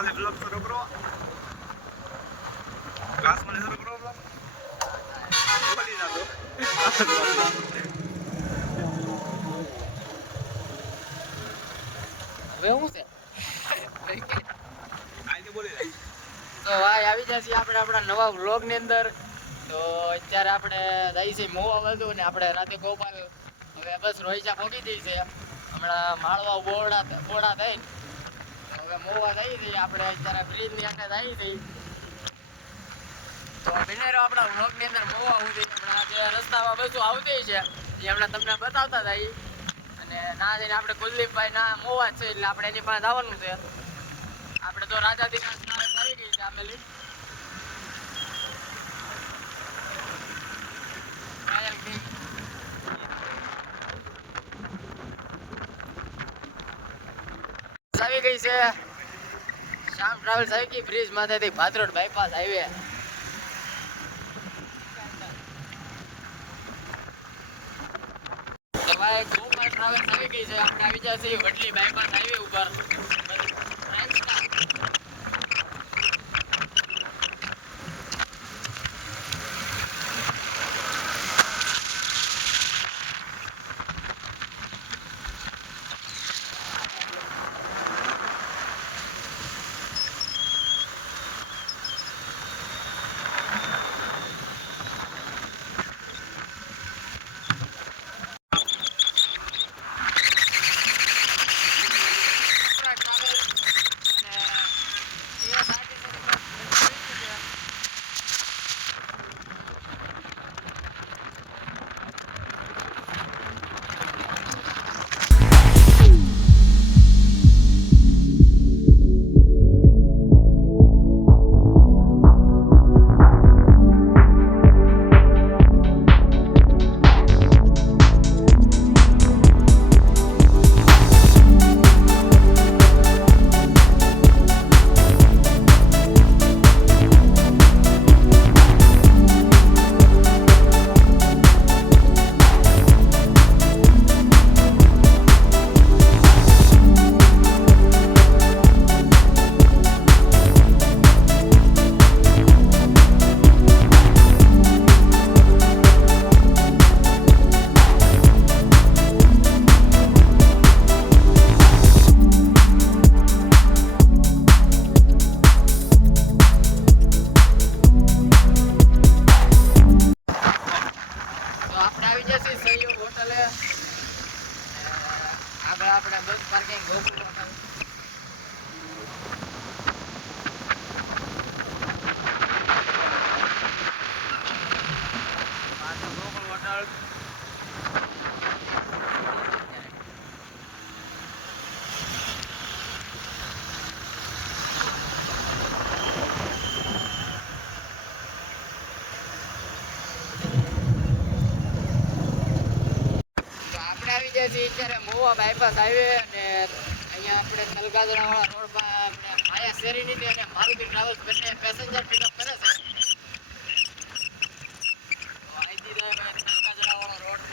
male vlog sa dobro. Gas male sa dobro vlog. Bali na to. Bali na હવે હું છે તો ભાઈ, આવી જશે આપણે આપણા નવા વ્લોગની અંદર તો અત્યારે આપણે જઈ છે મોવા બધું ને આપણે રાતે ગોપાલ હવે બસ રોહિચા પહોંચી જઈ છે હમણાં માળવા બોરડા બોરડા થઈને હવે તો અંદર મોવા સુધી હમણાં આવતી છે, એ હમણાં તમને બતાવતા જઈએ અને ના જઈને કુલદીપભાઈ ના મોવા છે, એટલે આપણે એની પાસે જવાનું છે. આપણે તો રાજા નારાયણ આવી ગઈ આવી ગઈ છે. શામ ટ્રાવેલ્સ આવી ગઈ બ્રિજ માથેથી ભાદરોડ બાયપાસ હાઈવે ભાઈ ગોપાલ ટ્રાવેલ્સ આવી ગઈ છે. આપણે આવી જશે વડલી બાયપાસ હાઈવે ઉપર. આપણે આવી જાય છે અત્યારે મોવા બાયપાસ હાઈવે અને અહીંયા આપણે તલગાજરા રોડમાં રોડ આપણે માયા શેરીની અને મારુતિ ટ્રાવેલ્સ બંને પેસેન્જર પિકઅપ કરે છે તો આઈ દીધા હવે તલગાજરા વાળો રોડ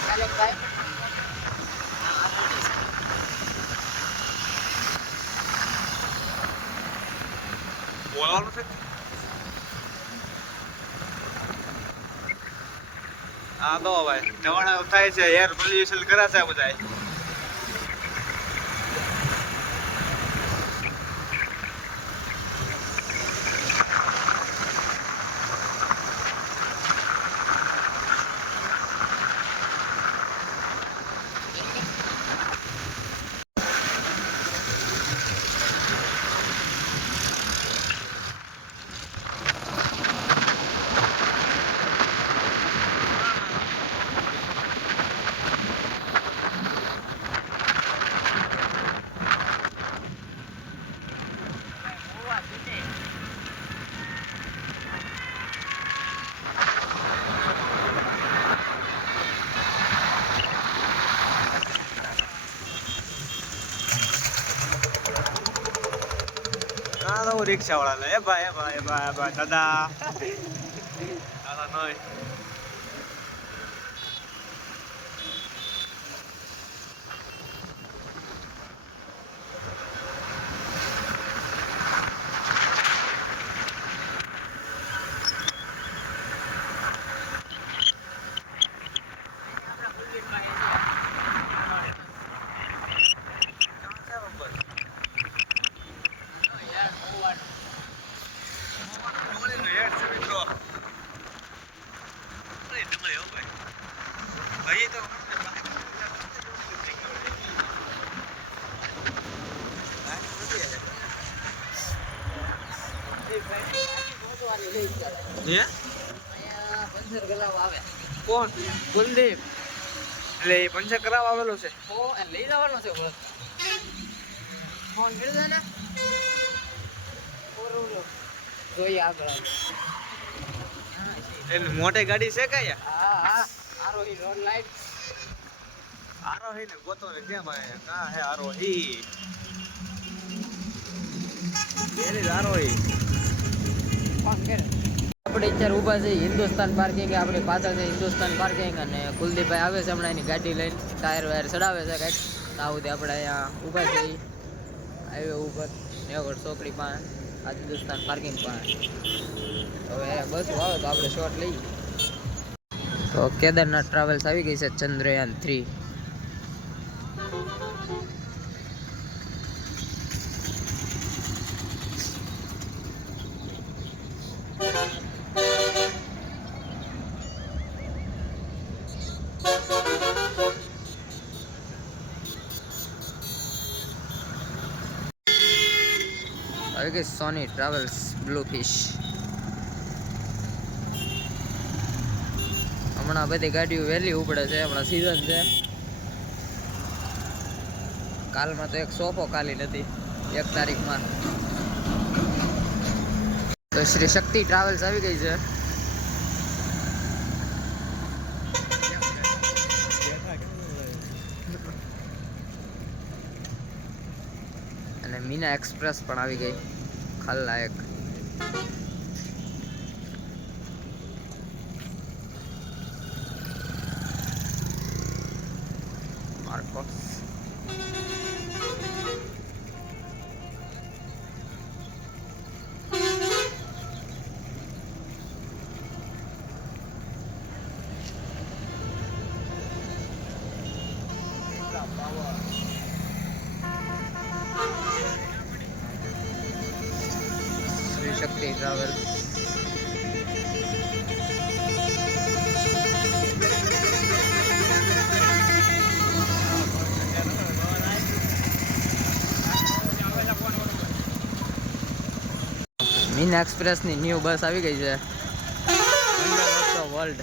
ચાલો ભાઈ આ મોટી છે. બોલવાનું છે હા તો ભાઈ જવાના થાય છે. એર પોલ્યુશન કરે છે બધા મારો રિક્ષા વાળા એ ભાઈ એ ભાઈ એ ભાઈ એ ભાઈ દાદા. દાદા નહીં ભાઈ તો હે અહીંયા પંચર ગલાવ આવે કોણ? કુલદીપ એટલે એ પંચર કરાવવા આવેલો છે. લઈ જવાનો છે ફોન કરી દે ને. જોઈએ આગળ. આવે. એટલે મોટી ગાડી છે કઈ હા હા. આરોહી રોડ લાઈટ આરોહી ને ગોતો ને કેમ આયા કા હે આરોહી એની આરોહી આપણે અત્યારે ઊભા છે હિન્દુસ્તાન પાર્કિંગ આપણી પાછળ છે હિન્દુસ્તાન પાર્કિંગ અને કુલદીપભાઈ આવે છે હમણાં એની ગાડી લઈને ટાયર વાયર ચડાવે છે કાંઈક. સુધી આપણે અહીંયા ઊભા છે હાઈવે ઉપર નેવગઢ ચોકડી પાસે. આ હિન્દુસ્તાન પાર્કિંગ પણ હવે બસ આવે તો આપણે શોર્ટ લઈએ. તો કેદારનાથ ટ્રાવેલ્સ આવી ગઈ છે ચંદ્રયાન થ્રી આવી ગઈ સોની ટ્રાવેલ્સ બ્લુ ફિશ હમણાં બધી ગાડીઓ વહેલી ઉપડે છે, હમણાં સીઝન છે. કાલમાં તો એક સોફો કાલી નથી, એક તારીખમાં. તો શ્રી શક્તિ ટ્રાવેલ્સ આવી ગઈ છે. અને મીના એક્સપ્રેસ પણ આવી ગઈ. ખલનાયક માર્કોસ. મીના એક્સપ્રેસની ન્યૂ બસ આવી ગઈ છે. વર્લ્ડ.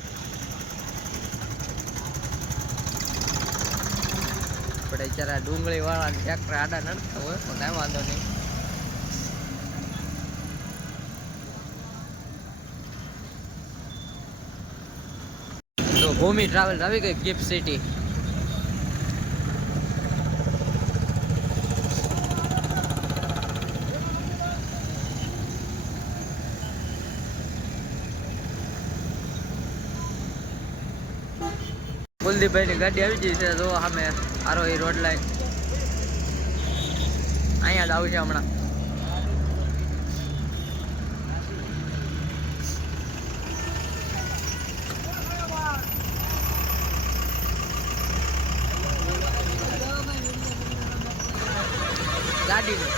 આપણે જરા ડુંગળી વાળા ટ્રેક્ટર આડા નડતા હોય પણ કાંઈ વાંધો નહીં. તો ભૂમિ ટ્રાવેલ આવી ગઈ ગિફ્ટ સિટી કુલદીપભાઈની ગાડી આવી ગઈ છે જો સામે આરો એ રોડ લાઈન અહીંયા જ આવશે હમણાં. ગાડીની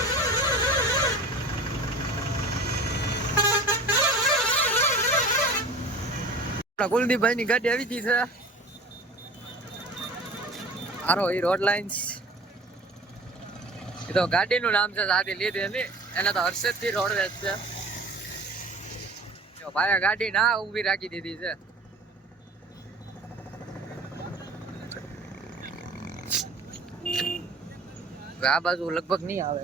આપણા કુલદીપભાઈની ગાડી આવી ગઈ છે. આરો એ રોડ લાઇન્સ એ તો ગાડીનું નામ છે, સાદી લીધી એની. એને તો હર્ષદથી રોડ રોડવેજ છે. ભાઈ ગાડી ના ઊભી રાખી દીધી છે. આ બાજુ લગભગ નહીં આવે.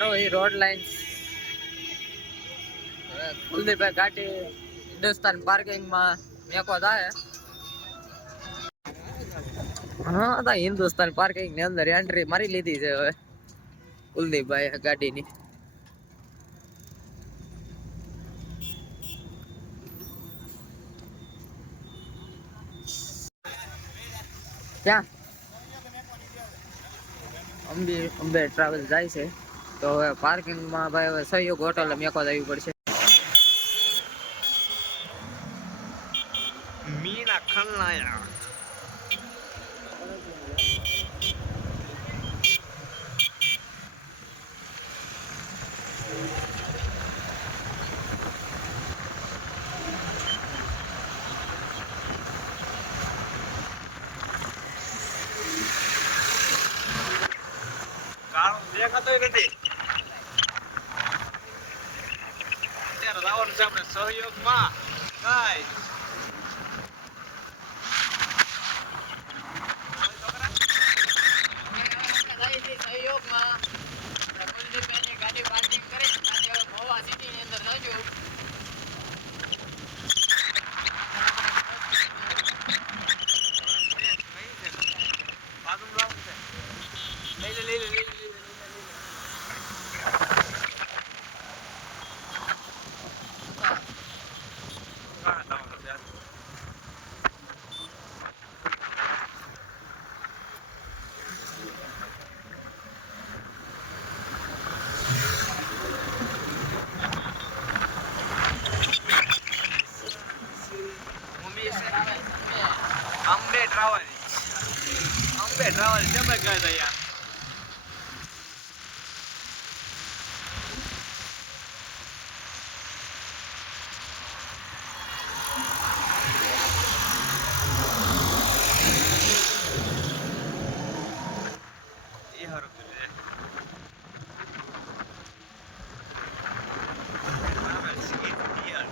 આરોહી રોડ લાઈન કુલદીપભાઈ ઘાટી હિન્દુસ્તાન પાર્કિંગમાં મેકો થાય. હા, તો હિન્દુસ્તાન પાર્કિંગની અંદર એન્ટ્રી મારી લીધી છે હવે કુલદીપભાઈ ગાડીની ક્યાં? અંબે અંબે ટ્રાવેલ જાય છે. તો હવે પાર્કિંગમાં ભાઈ હવે સહયોગ હોટલ મેકો જવી પડશે. મીના ખલનાયા કાળો દેખાતોય નથી અત્યારે લાવવાનું છે આપણે સહયોગમાં ગાઈસ સહયોગમાં કુલદીપભાઈની ગાડી પાર્કિંગ કરી આજે હવે ગોવા સિટીની અંદર જજો બાથરૂમ લાવવાનું છે લઈ લે લઈ લે લઈ લે લઈ લે, લઈ લે હા તમારો ધ્યાન મમ્મી છે અંબે ટ્રાવેલ અંબે ટ્રાવેલ જબર કરતા યાર એ હારું કર્યું છે. બરાબર છે, યાર.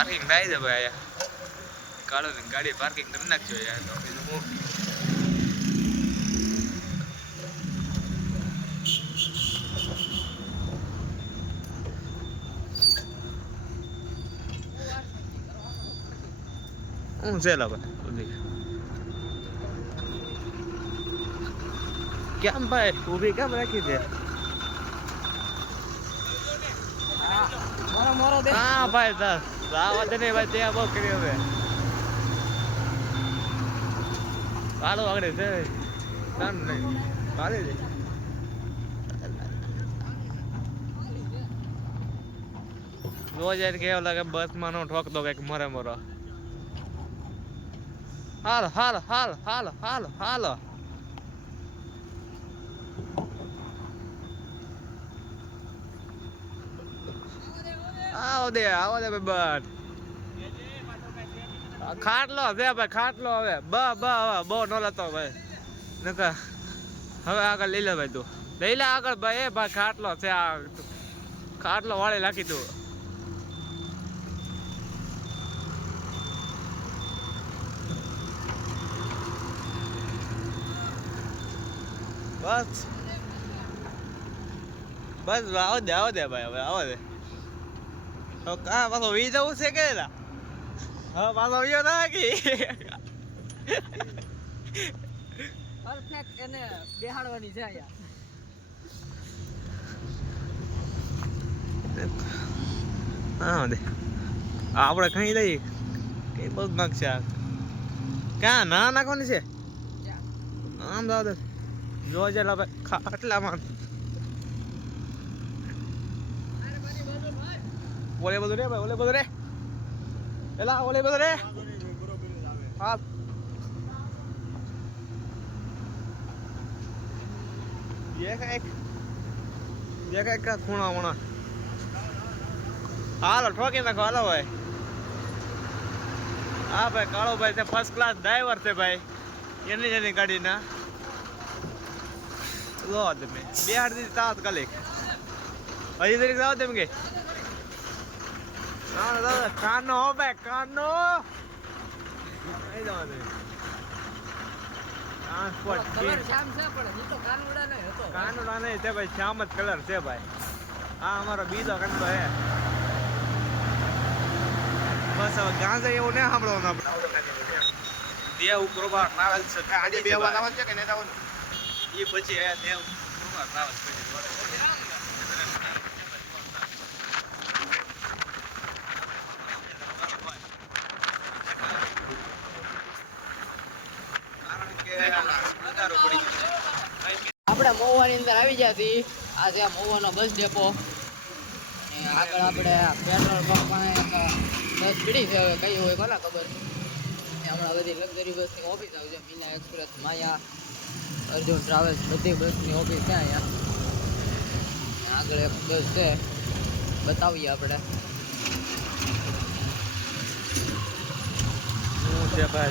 પાર્કિંગ થાય છે ભાઈ અહીંયા કાળો ને ગાડી પાર્કિંગ કરી નાખજો યાર તો બીજું હું હું છે લા ભાઈ કેમ ભાઈ ઊભી કેમ રાખી છે મારો મારો દે હા, ભાઈ દસ આવા દે નહીં, ભાઈ, ત્યાં બહુ કરી હવે હાલો, આગળ છે ના નહીં મારે છે. રોજ એને કેવું લાગે, બસમાં નો ઠોક દો કંઈક મરે મરો. હાલ હાલ હાલ હાલ હાલ હાલ. આવો દે આવો દે ભાઈ બટ ખાટલો છે ભાઈ, ખાટલો હવે. બ બ, હવે બહુ નો લેતો ભાઈ. નકર હવે આગળ લઈ લે ભાઈ તું. લઈ લે આગળ ભાઈ, એ ભાઈ ખાટલો છે આ ખાટલો વાળી નાખી તું. બસ. બસ, આવો દે આવો દે ભાઈ, હવે આવો દે. તો કા પાછો વી જવું છે કે હા પાછો વિયો ના કે પરફેક્ટ એને બેહાડવાની છે અહીંયા. હા દે. આપણે ખાઈ દઈએ કઈ બહુ નાખશે આ. ક્યાં ના નાખવાની છે? આમ જાવ દે જો છે લા ભાઈ ખાટલામાં ઓલે બધું રે ભાઈ ઓલે બધું રે એલા ઓલે બધું રે હા ये का एक ये का એક ખૂણા વણા હાલો ઠોકી નાખો હાલો ભાઈ હા ભાઈ કાળો ભાઈ છે ફર્સ્ટ ક્લાસ ડ્રાઈવર છે ભાઈ એની એની ગાડીના લો તમે બે હાડ દીધી તાત્કાલિક હજી તરીક જાઓ તેમ કે ના ના દાદા કાનો હો ભાઈ કાનો કાનુડા નહીં હતો કાનુડા નહીં છે ભાઈ શ્યામ જ કલર છે ભાઈ આ અમારો બીજો કંડો હે બસ હવે ગાંજા એવું ને સાંભળવાનું આપણે દેવ કૃપા ટ્રાવેલ્સ છે આજે બે વાર છે કે નહીં એ પછી દેવ કૃપા ટ્રાવેલ્સ કારણ કે નજારો પડી ગયો આપણે મહુવાની અંદર આવી ગયા છીએ આ મોવાનો બસ ડેપો. આગળ આપણે પેટ્રોલ પંપ બસ પીડી છે, હવે કઈ હોય કોના ખબર. હમણાં બધી લક્ઝરી બસની ઓફિસ આવી છે, મીના એક્સપ્રેસ, માયા, અર્જુન ટ્રાવેલ્સ, બધી બસની ઓફિસ છે અહીંયા. આગળ એક બસ છે, બતાવીએ આપણે.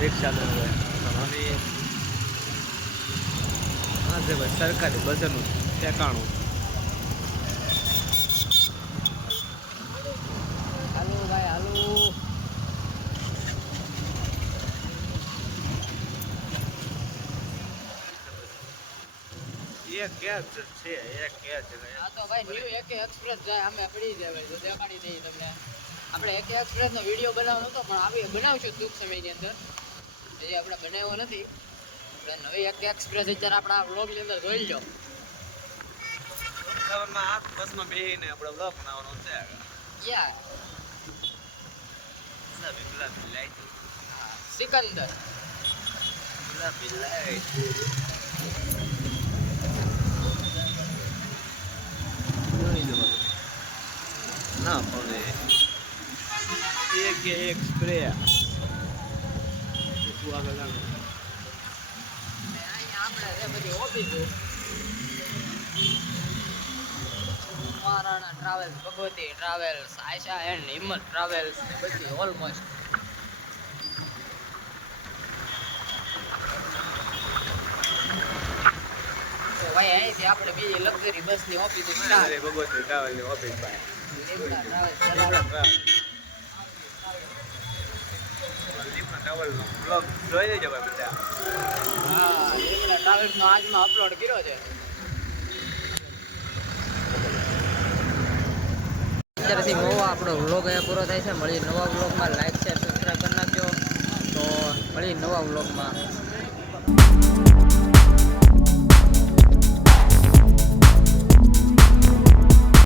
રિક્ષા હા છે ભાઈ સરકારી બસનું ઠેકાણું હાલો ભાઈ હાલો એક કેબ છે એક કેબ છે આ તો ભાઈ ન્યુ એકે એક્સપ્રેસ જાય અમે પડી જાય ભાઈ તો દેખાડી દઈએ તમને. આપણે એકે એક્સપ્રેસ નો વીડિયો બનાવવાનો હતો પણ આવી બનાવશું ટૂંક સમયની અંદર. હજી આપણે બનાવ્યો નથી. આપણે નવી એકે એક્સપ્રેસ અત્યારે આપણા વ્લોગની અંદર જોઈ લો સવારના આ બસમાં આપણે બ્લોગ બનાવવાનો છે યા. ગુલાબી ગુલાબી લાઈટ સિકંદર. ગુલાબી લાઈટ ના પડે એક એક સ્પ્રે આગળ આપણે બધી ઓફિસો Maharana travels Bhagwati travels Ayesha and Himmat travels બધી ઓલમોસ્ટ ભાઈ અહીંથી આપણે બીજી લક્ઝરી બસની ઓફિસ ભગવતી ટ્રાવેલની ઓફિસ ટ્રાવેલ્સનો આજમાં અપલોડ કર્યો છે. અત્યારેથી નવો આપણો વ્લોગ અહીંયા પૂરો થાય છે. મળી નવા વ્લોગમાં લાઈક શેર સબસ્ક્રાઈબ કરી નાખજો. તો મળી નવા વ્લોગમાં